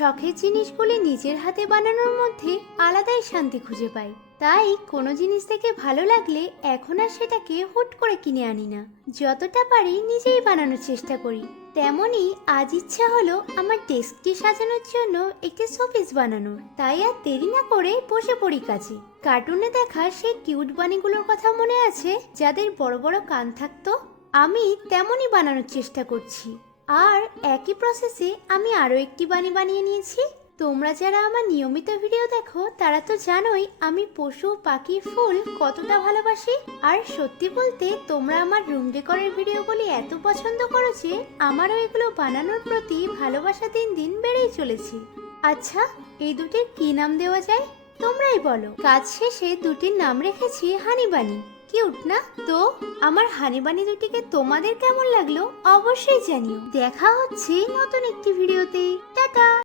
শখের জিনিসগুলি নিজের হাতে বানানোর মধ্যে আলাদাই শান্তি খুঁজে পাই। তাই কোনো জিনিস থেকে ভালো লাগলে এখন আর সেটাকে হুট করে কিনে আনি না। যতটা পারি নিজেই বানানোর চেষ্টা করি। তেমনই আজ ইচ্ছা হলো আমার ডেস্কটি সাজানোর জন্য একটি শোপিস বানানোর। তাই আর দেরি না করে বসে পড়ি কাজে। কার্টুনে দেখা সেই কিউট বানিগুলোর কথা মনে আছে, যাদের বড় বড় কান থাকতো, আমি তেমনই বানানোর চেষ্টা করছি। আর একই প্রসেসে আমি আরও একটি বাণী বানিয়ে নিয়েছি। তোমরা যারা আমার নিয়মিত ভিডিও দেখো, তারা তো জানোই আমি পশু, পাখি, ফুল কতটা ভালোবাসি। আর সত্যি বলতে, তোমরা আমার রুম ডেকোরের ভিডিওগুলি এত পছন্দ করো যে, আমারও এগুলো বানানোর প্রতি ভালোবাসা দিন দিন বেড়েই চলেছে। আচ্ছা এই দুটির কি নাম দেওয়া যায়? তোমরাই বলো। কাজ শেষে দুটির নাম রেখেছি হানিবানি কিউট না? তো, আমার হানিবানি দুটিকে তোমাদের কেমন লাগল? অবশ্যই জানিও। দেখা হচ্ছে নতুন একটি ভিডিওতে। টাটা!